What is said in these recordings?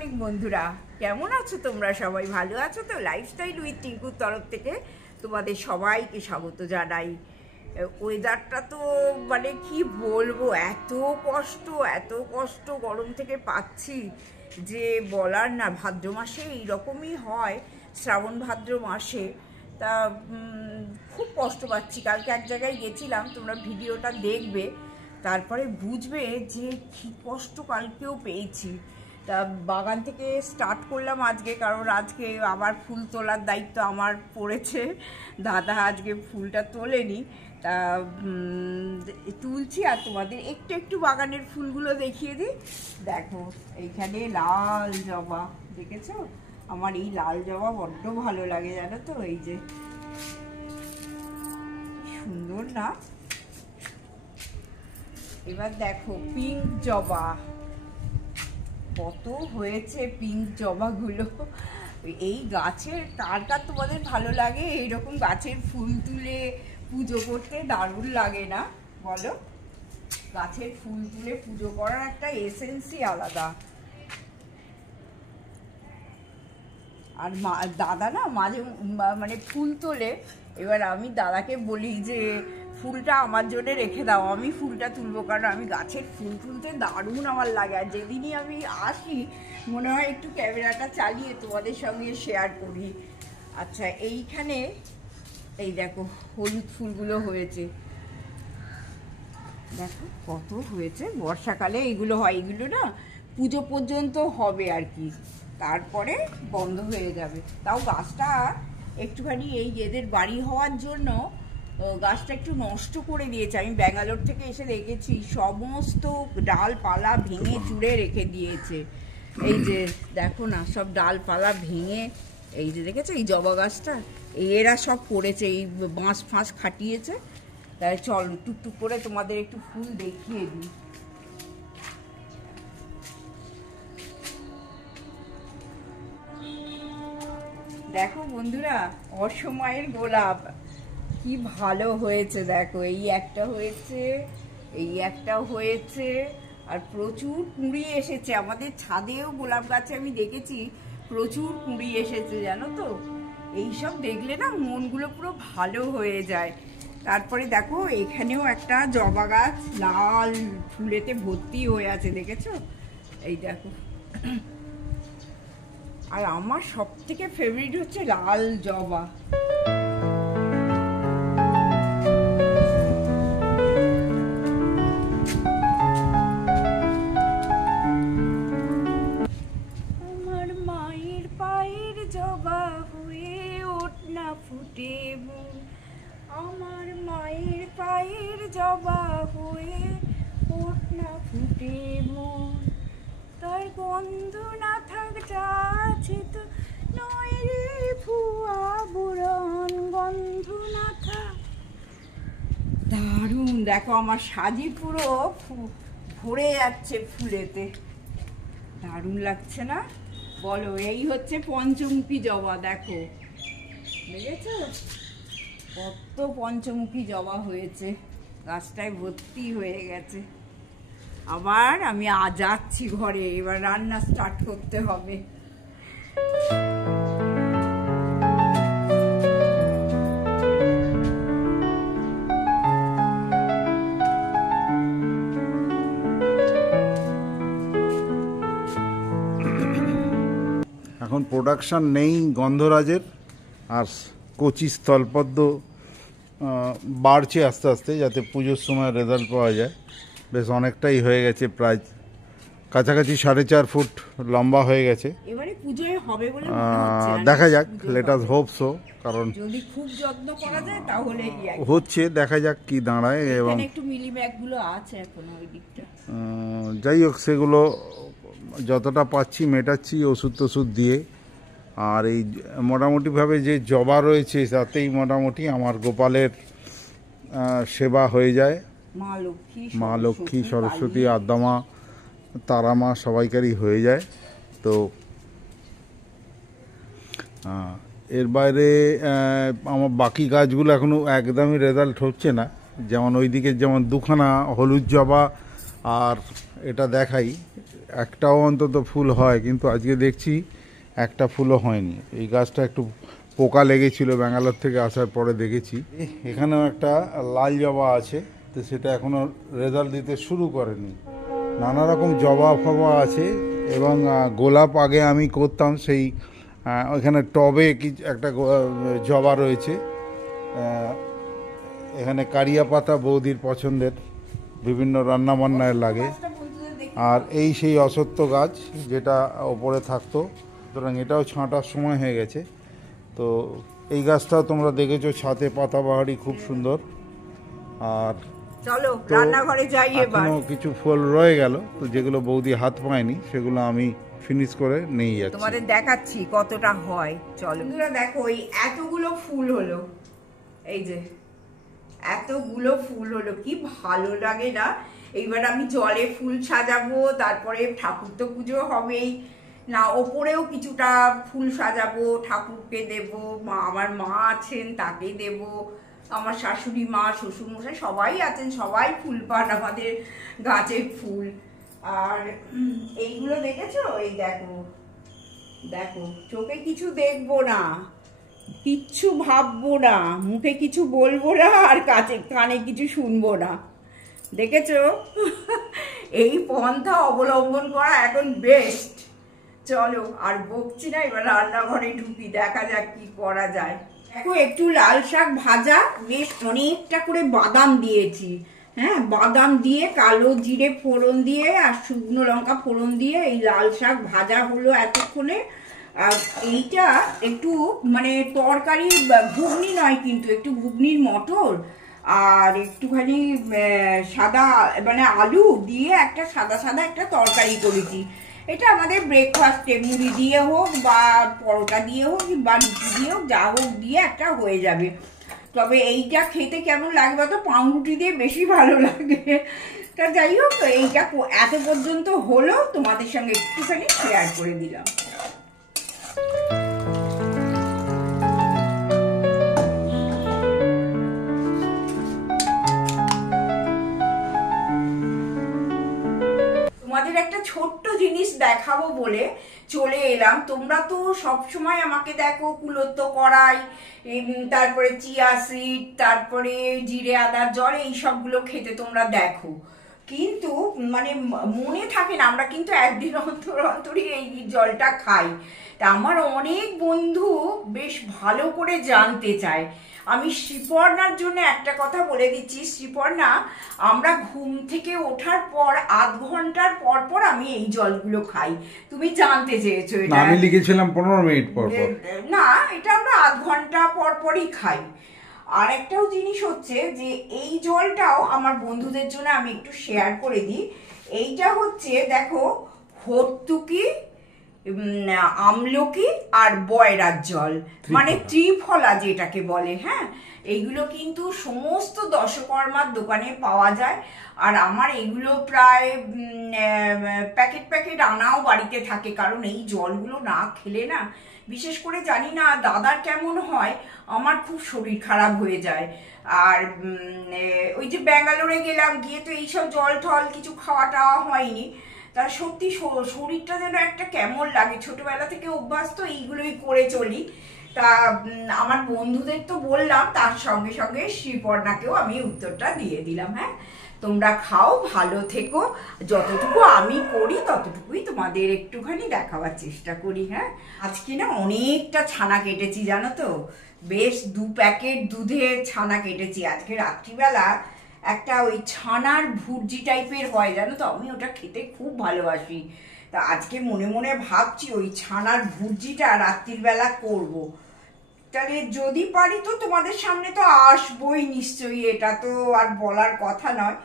Morning বন্ধুরা, কেমন আছো তোমরা? সবাই ভালো আছো তো? লাইফস্টাইল উইথ টিঙ্কুর তরফ থেকে তোমাদের সবাইকে স্বাগত জানাই। ওয়েদারটা তো মানে কি বলবো, এত কষ্ট গরম থেকে পাচ্ছি যে বলার না। ভাদ্র মাসে এইরকমই হয়, শ্রাবণ ভাদ্র মাসে। তা খুব কষ্ট পাচ্ছি। কালকে এক জায়গায় গেছিলাম, তোমরা ভিডিওটা দেখবে, তারপরে বুঝবে যে কী কষ্ট কালকেও পেয়েছি। তা বাগান থেকে স্টার্ট করলাম আজকে, কারণ আজকে আবার ফুল তোলার দায়িত্ব আমার পড়েছে। দাদা আজকে ফুলটা তোলেনি, তা তুলছি। আর তোমাদের একটু বাগানের ফুলগুলো দেখিয়ে দিই। দেখো, এইখানে লাল জবা, দেখেছো? আমার এই লাল জবা বড্ড ভালো লাগে, জানো তো? এই যে সুন্দর না? এবার দেখো পিঙ্ক জবা, কত হয়েছে পিঙ্ক জবাগুলো। এই গাছের কার তোমাদের ভালো লাগে? এইরকম গাছের ফুল তুলে পুজো করতে দারুণ লাগে না বলো? গাছের ফুল তুলে পুজো করার একটা এসেন্সই আলাদা। আর দাদা না মাঝে মানে ফুল তোলে। এবার আমি দাদাকে বলি যে ফুলটা আমার জন্য রেখে দাও, আমি ফুলটা তুলবো, কারণ আমি গাছের ফুল তুলতে দারুণ আমার লাগে। আর যেদিনই আমি আসি মনে হয় একটু ক্যামেরাটা চালিয়ে তোমাদের সঙ্গে শেয়ার করি। আচ্ছা, এইখানে এই দেখো হলুদ ফুলগুলো হয়েছে, দেখো কত হয়েছে। বর্ষাকালে এইগুলো হয়, এগুলো না পুজো পর্যন্ত হবে আর কি, তারপরে বন্ধ হয়ে যাবে। তাও গাছটা একটুখানি এই এদের বাড়ি হওয়ার জন্য গাছটা একটু নষ্ট করে দিয়েছে। আমি ব্যাঙ্গালোর থেকে এসে দেখেছি সমস্ত ডালপালা ভেঙে চুড়ে রেখে দিয়েছে। এই যে দেখো না, সব ডালপালা ভেঙে, এই যে দেখেছো এই জবা গাছটা, এরা সব করেছে, এই বাঁশ ফাঁস খাটিয়েছে। তাই চলো টুকটুক করে তোমাদের একটু ফুল দেখিয়ে দিই। দেখো বন্ধুরা, অসময়ের গোলাপ কি ভালো হয়েছে। দেখো এই একটা হয়েছে, এই একটা হয়েছে, আর প্রচুর কুঁড়ি এসেছে। আমাদের ছাদেও গোলাপ গাছে আমি দেখেছি প্রচুর কুঁড়ি এসেছে, জানো তো? এইসব দেখলে না মনগুলো পুরো ভালো হয়ে যায়। তারপরে দেখো এখানেও একটা জবা গাছ লাল ফুলেতে ভর্তি হয়ে আছে, দেখেছো? এই দেখো। আর আমার সব থেকে ফেভারিট হচ্ছে লাল জবা। আমার মায়ের পায়ের জবা হয়ে ওঠ না ফুটে মন, আমার মায়ের পায়ের জবা হয়ে ওঠ না ফুটে মন, তার গন্ধ না থাক যা আছে তো নয় রে ভুয়া বুড়ন, গন্ধ না থাক। দারুণ, দেখো আমার সাজি পুরো ভরে যাচ্ছে ফুলেতে, দারুণ লাগছে না বলো? এই হচ্ছে পঞ্চমুখী জবা, দেখো দেখেছো কত পঞ্চমুখী জবা হয়েছে, গাছটায় ভর্তি হয়ে গেছে। আবার আমি যাচ্ছি ঘরে, এবার রান্না স্টার্ট করতে হবে। এখন প্রোডাকশান নেই গন্ধরাজের, আর কচি স্থলপদ্ম বাড়ছে আস্তে আস্তে, যাতে পুজোর সময় রেজাল্ট পাওয়া যায়। বেশ অনেকটাই হয়ে গেছে, প্রায় কাছাকাছি 4.5 ফুট লম্বা হয়ে গেছে। এবারে পুজোয় হবে বলে দেখা যাক, লেট আস হোপ সো, কারণ যদি খুব যত্ন করা যায় তাহলে হচ্ছে, দেখা যাক কি দাঁড়ায়। এবং একটু মিলিব্যাগগুলো আছে এখনো ওই দিকটা, যাই হোক সেগুলো যতটা পাচ্ছি মেটাচ্ছি ওষুধ টষুধ দিয়ে। আর এই মোটামুটিভাবে যে জবা রয়েছে তাতেই মোটামুটি আমার গোপালের সেবা হয়ে যায়। মা লক্ষ্মী, সরস্বতী, আদ্যামা, তারামা সবাইকারই হয়ে যায়। তো এর বাইরে আমার বাকি গাছগুলো এখনও একদমই রেজাল্ট হচ্ছে না। যেমন ওইদিকে যেমন দুখানা হলুদ জবা আর এটা দেখাই, একটাও অন্তত ফুল হয়, কিন্তু আজকে দেখছি একটা ফুলও হয়নি। এই গাছটা একটু পোকা লেগেছিল ব্যাঙ্গালোর থেকে আসার পরে দেখেছি। এখানেও একটা লাল জবা আছে, তো সেটা এখনও রেজাল্ট দিতে শুরু করেনি। নানা রকম জবা ফবা আছে এবং গোলাপ আগে আমি করতাম, সেই ওইখানে টবে একটা জবা রয়েছে। এখানে কারিয়া পাতা বৌদির পছন্দের, বিভিন্ন রান্নাবান্নায় লাগে। আর এই সেই অশ্বত্থ গাছ যেটা ওপরে থাকতো, সুতরাং এটাও ছাঁটার সময় হয়ে গেছে। তো এই গাছটাও তোমরা দেখেছো, ছাতে পাতাবাহারি, খুব সুন্দর। আর চলো রান্নাঘরে যাই। এখনো কিছু ফুল রয়ে গেল, তো যেগুলো বৌদি হাত পায়নি সেগুলো আমি ফিনিশ করে নিয়ে যাচ্ছি, তোমাদের দেখাচ্ছি কতটা হয়। চলো বন্ধুরা দেখো, এই এতগুলো ফুল হলো, এই যে এতগুলো ফুল হলো, কি ভালো লাগে না। এইবার আমি জলে ফুল সাজাবো, তারপরে ঠাকুর তো পুজো হবেই না, ওপরেও কিছুটা ফুল সাজাবো, ঠাকুরকে দেব, আমার মা আছেন তাকে দেব, আমার শাশুড়ি মা শ্বশুরমশাই সবাই আছেন, সবাই ফুল পান আমাদের গাছের ফুল। আর এইগুলো দেখেছো, এই দেখো দেখো, চোখে কিছু দেখবো না, কিচ্ছু ভাববো না, মুখে কিছু বলবো না, আর কানে কিছু শুনবো না, দেখেছো? এই পন্থা অবলম্বন করা এখন বেস্ট। চলো আর বকছি না, এবার রান্নাঘরে ঢুকি, দেখা যাক কি করা যায়। দেখো একটু লাল শাক ভাজা, বেশ অনেকটা করে বাদাম দিয়েছি, হ্যাঁ বাদাম দিয়ে কালো জিরে ফোড়ন দিয়ে আর শুকনো লঙ্কা ফোড়ন দিয়ে এই লাল শাক ভাজা হলো এতক্ষণে। আর এইটা একটু মানে তরকারি, ঘুগনি নয় কিন্তু, একটু ঘুগনির মটর আর একটুখানি সাদা মানে আলু দিয়ে একটা সাদা সাদা একটা তরকারি করেছি। এটা আমাদের ব্রেকফাস্টে মুড়ি দিয়ে হোক বা পরোটা দিয়ে হোক বা লুচি দিয়ে হোক, যা হোক দিয়ে একটা হয়ে যাবে। তবে এইটা খেতে কেমন লাগবে তো পাউরুটি দিয়ে বেশি ভালো লাগে। তা যাই হোক, এইটা এত পর্যন্ত হলো, তোমাদের সঙ্গে একটুখানি শেয়ার করে দিলাম। তোমাদের একটা ছোট্ট জিনিস দেখাবো বলে চলে এলাম। তোমরা তো সব সময় আমাকে দেখো কুলত্ত কড়াই, তারপরে চিয়া সিড, তারপরে জিরে আদার জল, এই সবগুলো খেতে তোমরা দেখো, কিন্তু মানে মনে থাকে না আমরা কিন্তু একদিন অন্তর অন্তরই এই জলটা খাই। তা আমার অনেক বন্ধু বেশ ভালো করে জানতে চায়। আমি শ্রীপর্ণার জন্য একটা কথা বলে দিচ্ছি, শ্রীপর্ণা, আমরা ঘুম থেকে ওঠার পর আধ ঘন্টার পর পর আমি এই জলগুলো খাই। তুমি জানতে চেয়েছো এটা, আমি লিখেছিলাম 15 মিনিট পর পর, না এটা আমরা আধ ঘন্টা পর পরই খাই। আর একটাও জিনিস হচ্ছে যে এই জলটাও আমার বন্ধুদের জন্য আমি একটু শেয়ার করে দিই। এইটা হচ্ছে দেখো, হর্তুকি, আমলকি আর বয়রার জল, মানে ত্রিফলা যেটাকে বলে, হ্যাঁ এইগুলো কিন্তু সমস্ত দশকর্মার দোকানে পাওয়া যায়। আর আমার এগুলো প্রায় প্যাকেট প্যাকেট আনাও বাড়িতে থাকে, কারণ এই জলগুলো না খেলে না, বিশেষ করে জানি না দাদার কেমন হয়, আমার খুব শরীর খারাপ হয়ে যায়। আর ওই যে ব্যাঙ্গালোরে গেলাম, গিয়ে তো এইসব জল টল কিছু খাওয়া টাওয়া হয়নি, তা সত্যি শরীরটা যেন একটা কেমন লাগে। ছোটবেলা থেকে অভ্যাস তো এইগুলোই করে চলি। তা আমার বন্ধুদের তো বললাম, তার সঙ্গে সঙ্গে শ্রীপর্ণাকেও আমি উত্তরটা দিয়ে দিলাম। হ্যাঁ তোমরা খাও, ভালো থেকো, যতটুকু আমি করি ততটুকুই তোমাদের একটুখানি দেখাবার চেষ্টা করি। হ্যাঁ আজকে না অনেকটা ছানা কেটেছি জানো তো, বেশ 2 প্যাকেট দুধের ছানা কেটেছি। আজকে রাত্রিবেলা একটা ওই ছানার ভুর্জি টাইপের হয় জানো তো, আমি ওটা খেতে খুব ভালোবাসি। তা আজকে মনে মনে ভাবছি ওই ছানার ভুর্জিটা রাত্রির বেলা করব। তাহলে যদি পারি তো তোমাদের সামনে তো আসবোই নিশ্চয়ই, এটা তো আর বলার কথা নয়।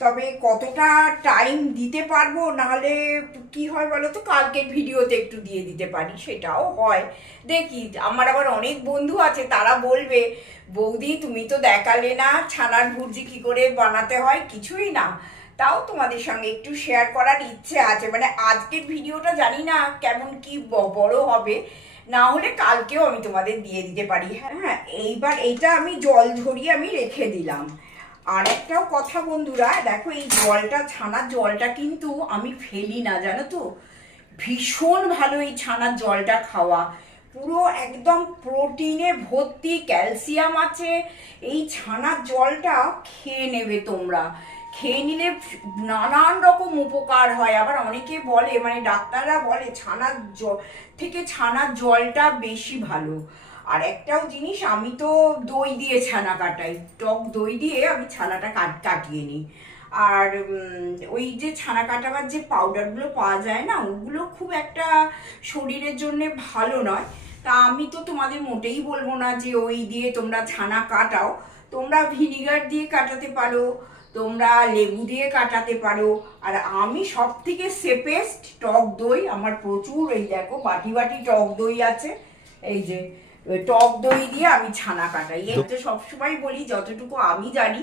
তবে কতটা টাইম দিতে পারবো, নাহলে কি হয় বলো তো, কালকের ভিডিওতে একটু দিয়ে দিতে পারি, সেটাও হয়। দেখি, আমার আবার অনেক বন্ধু আছে, তারা বলবে বৌদি তুমি তো দেখালে না ছানার ভুর্জি কি করে বানাতে হয়, কিছুই না। তাও তোমাদের সঙ্গে একটু শেয়ার করার ইচ্ছে আছে। মানে আজকের ভিডিওটা জানি না কেমন কি বড় হবে, না হলে কালকেও আমি তোমাদের দিয়ে দিতে পারি। হ্যাঁ এইবার এইটা আমি জল ঝরিয়ে আমি রেখে দিলাম। আর একটাও কথা বন্ধুরা, দেখো এই জলটা, ছানার জলটা কিন্তু আমি ফেলি না, জানো তো। ভীষণ ভালো এই ছানার জলটা খাওয়া, পুরো একদম প্রোটিনে ভর্তি, ক্যালসিয়াম আছে। এই ছানার জলটা খেয়ে নেবে তোমরা, খেয়ে নিলে নানান রকম উপকার হয়। আবার অনেকে বলে, মানে ডাক্তাররা বলে ছানার জল থেকে ছানার জলটা বেশি ভালো। আর একটাও জিনিস, আমি তো দই দিয়ে ছানা কাটাই, টক দই দিয়ে আমি ছানাটা কাটিয়ে নিই। আর ওই যে ছানা কাটাবার যে পাউডারগুলো পাওয়া যায় না, ওগুলো খুব একটা শরীরের জন্য ভালো নয়। তা আমি তো তোমাদের মোটেই বলবো না যে ওই দিয়ে তোমরা ছানা কাটাও। তোমরা ভিনিগার দিয়ে কাটাতে পারো, তোমরা লেবু দিয়ে কাটাতে পারো। আর আমি সব থেকে সেফেস্ট টক দই, আমার প্রচুর, এই দেখো বাটি বাটি টক দই আছে, এই যে টক দই দিয়ে আমি ছানা কাটাই। এই তো সবসময় বলি, যতটুকু আমি জানি,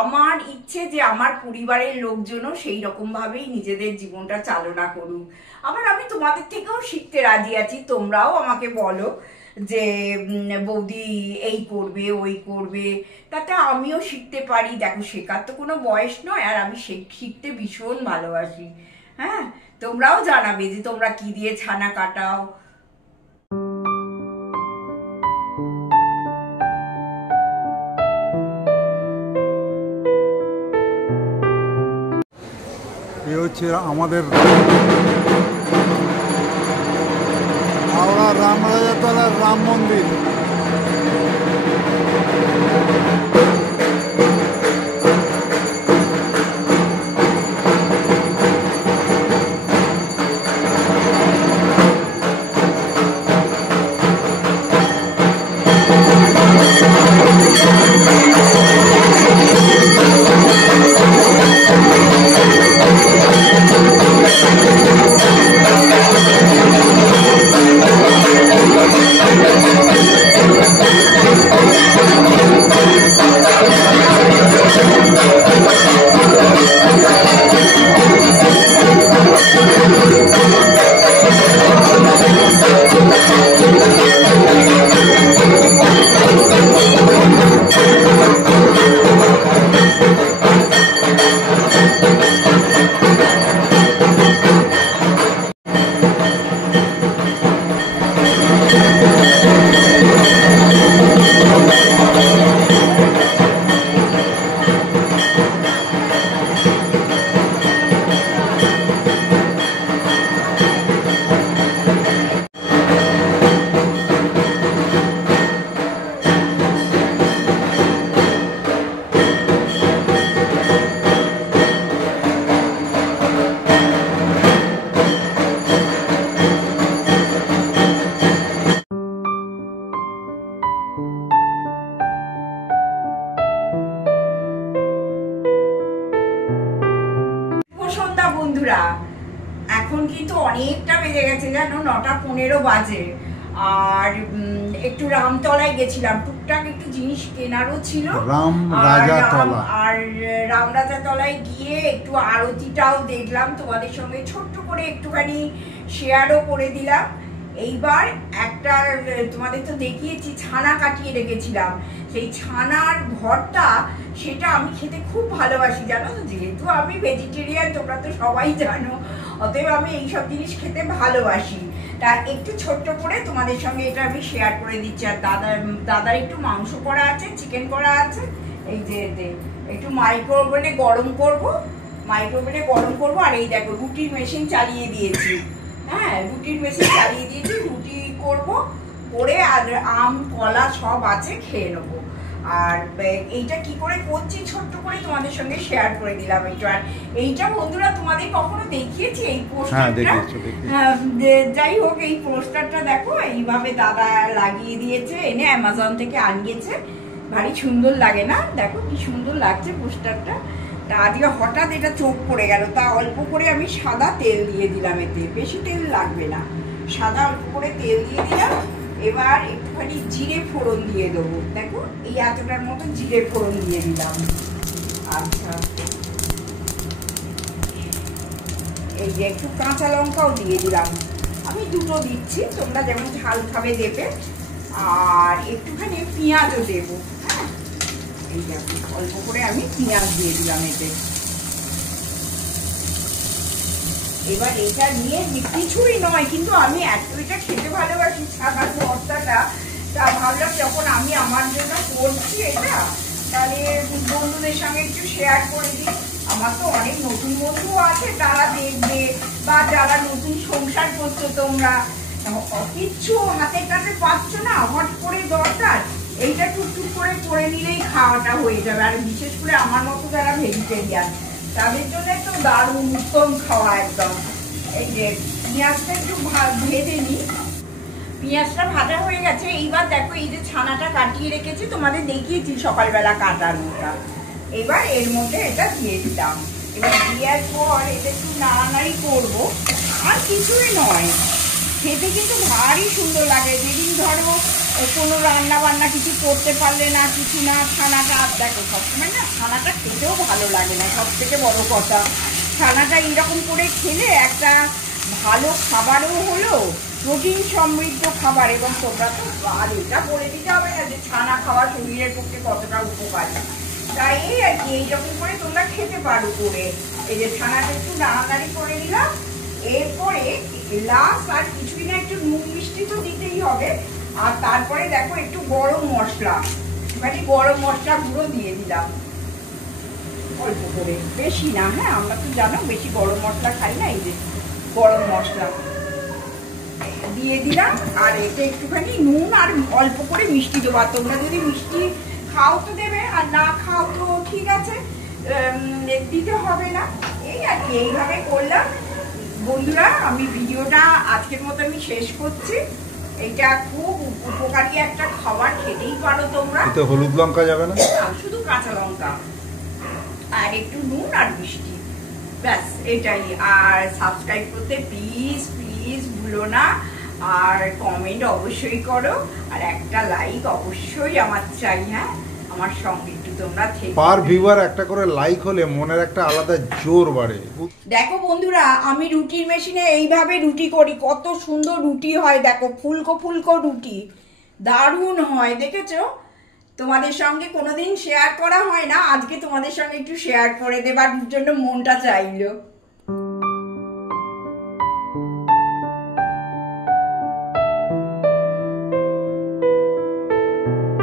আমার ইচ্ছে যে আমার পরিবারের লোকজনও সেই রকম ভাবেই নিজেদের জীবনটা চালনা করুক। আবার আমি তোমাদের থেকেও শিখতে রাজি আছি, তোমরাও আমাকে বলো যে বৌদি এই করবে ওই করবে, তাতে আমিও শিখতে পারি। দেখো, শেখার তো কোনো বয়স নয়, আর আমি শিখতে ভীষণ ভালোবাসি। হ্যাঁ, তোমরাও জানাবে যে তোমরা কি দিয়ে ছানা কাটাও। এ হচ্ছে আমাদের হাওড়া রামরাজাতলার রাম মন্দির। বন্ধুরা, এখন কিন্তু অনেকটা বেজে গেছে, জানো, 9:15 বাজে। আর একটু রামতলায় গেছিলাম, টুকটাক একটু জিনিস কেনারও ছিল। আর রামরাজাতলায় গিয়ে একটু আরতিটাও দেখলাম, তোমাদের সঙ্গে ছোট্ট করে একটুখানি শেয়ারও করে দিলাম। এইবার একটা তোমাদের তো দেখিয়েছি, ছানা কাটিয়ে রেখেছিলাম, সেই ছানার ভর্তা, সেটা আমি খেতে খুব ভালোবাসি, জানো তো। যেহেতু আমি ভেজিটেরিয়ান, তোমরা তো সবাই জানো, অতএব আমি এইসব জিনিস খেতে ভালোবাসি। তা একটু ছোট্ট করে তোমাদের সঙ্গে এটা আমি শেয়ার করে দিচ্ছি। আর দাদার একটু মাংস করা আছে, চিকেন করা আছে, এই যে একটু মাইক্রোওভেনে গরম করব। আর এই দেখো, রুটির মেশিন চালিয়ে দিয়েছি। হ্যাঁ, রুটির মেশিন চালিয়ে দিয়েছি, রুটি করব করে, আর আম কলা সব আছে, খেয়ে নেবো। আর এইটা কি করে করছি ছোট্ট করে তোমাদের সঙ্গে শেয়ার করে দিলাম একটু। আর এইটা বন্ধুরা তোমাদের কখনো দেখিয়েছি এই পোস্টারটা? যাই হোক, এই পোস্টারটা দেখো, এইভাবে দাদা লাগিয়ে দিয়েছে, এনে অ্যামাজন থেকে আনিয়েছে। ভারী সুন্দর লাগে না? দেখো কি সুন্দর লাগছে পোস্টারটা। তা আজকে হঠাৎ এটা চোখ পড়ে গেল, তা অল্প করে আমি সাদা তেল দিয়ে দিলাম, এতে বেশি তেল লাগবে না, সাদা অল্প করে তেল দিয়ে দিলাম। এবার একটুখানি জিরে ফোড়ন দিয়ে দেবো, দেখো এই এতটার মতো জিরে ফোড়ন দিয়ে দিলাম। আচ্ছা, এই যে একটু কাঁচা লঙ্কাও দিয়ে দিলাম, আমি দুটো দিচ্ছি, তোমরা যেমন ঝাল খাবে দেবে। আর একটুখানি পেঁয়াজও দেবো। হ্যাঁ, এই দেখো অল্প করে আমি পেঁয়াজ দিয়ে দিলাম এতে। এবার এটা নিয়ে কিছুই নয়, কিন্তু আমি এত এটা খেতে ভালোবাসি ছানার ভর্তাটা, তা ভাবলাম যখন আমি আমার জন্য করছি এটা, তাহলে বন্ধুদের সঙ্গে একটু শেয়ার করে দিই। আমার তো অনেক নতুন বন্ধু আছে, তারা দেখবে, বা যারা নতুন সংসার করছো তোমরা, কিচ্ছু হাতে কাছে পাচ্ছ না, হট করে দরকার এইটা টুকটুক করে করে নিলেই খাওয়াটা হয়ে যাবে। আর বিশেষ করে আমার মতো যারা ভেজিটেরিয়ান তাদের জন্য তো দারুণ উত্তম খাওয়া একদম। এই যে পেঁয়াজটা একটু ভেজে নিই, পেঁয়াজটা ভাজা হয়ে গেছে। এইবার দেখো এই যে ছানাটা কাটিয়ে রেখেছি, তোমাদের দেখিয়েছি সকালবেলা কাটানোটা, এবার এর মধ্যে এটা দিয়ে দিলাম। এবার দেওয়ার পর এটা একটু নাড়ানাড়ি করবো, আর কিছুই নয়। খেতে কিন্তু ভারী সুন্দর লাগে। যেদিন ধরো কোনো রান্না বান্না কিছু করতে পারলে না, কিছু না, ছানাটা, আর দেখো সবসময় না ছানাটা খেতেও ভালো লাগে না, সব থেকে বড় কথা। ছানাটা এইরকম করে খেলে একটা ভালো খাবারও হলো, প্রোটিন সমৃদ্ধ খাবার। এবং তোমরা তো আর এটা বলে দিতে হবে না যে ছানা খাওয়া শরীরের পক্ষে কতটা উপকারী, তাই এই আর কি এইরকম করে তোমরা খেতে পারো করে। এই যে ছানাটা একটু নাড়ানাড়ি করে নিলাম, এরপরে লাস্ট আর কিছুই না, একটু নুন মিষ্টি তো দিতেই হবে। আর তারপরে দেখো একটু গরম মশলা, মানে গরম মশলা গুঁড়ো দিয়ে দিলাম অল্প করে, বেশি না। হ্যাঁ, আমরা তো জানো বেশি গরম মশলা খাই না, এই যে গরম মশলা দিয়ে দিলাম। আর এতে একটুখানি নুন আর অল্প করে মিষ্টি দেবো। আর তোমরা যদি মিষ্টি খাও তো দেবে, আর না খাও তো ঠিক আছে, দিতে হবে না। এই আর কি, এইভাবে করলাম। বন্ধুরা, আমি ভিডিওটা আজকের মতো আমি শেষ করছি। এটা খুব উপকারী একটা খাবার, খেতেই পারো তোমরা। এতে হলুদ লঙ্কা যাবে না, শুধু কাঁচা লঙ্কা আর একটু নুন আর মিষ্টি, ব্যাস এটাই। আর সাবস্ক্রাইব করতে প্লিজ প্লিজ ভুলো না, আর কমেন্ট অবশ্যই করো, আর একটা লাইক অবশ্যই আমার চাই। হ্যাঁ, আমার সঙ্গে একটু তোমরা থেকে। পার ভিউয়ার একটা করে লাইক হলে মনের একটা আলাদা জোর বাড়ে। দেখো বন্ধুরা, আমি রুটির মেশিনে এইভাবে রুটি করি, কত সুন্দর রুটি হয় দেখো, ফুলকো ফুলকো রুটি, দারুণ হয়, দেখেছো? তোমাদের সঙ্গে কোনোদিন শেয়ার করা হয় না, আজকে তোমাদের সঙ্গে একটু শেয়ার করে দেবার জন্য মনটা চাইলো।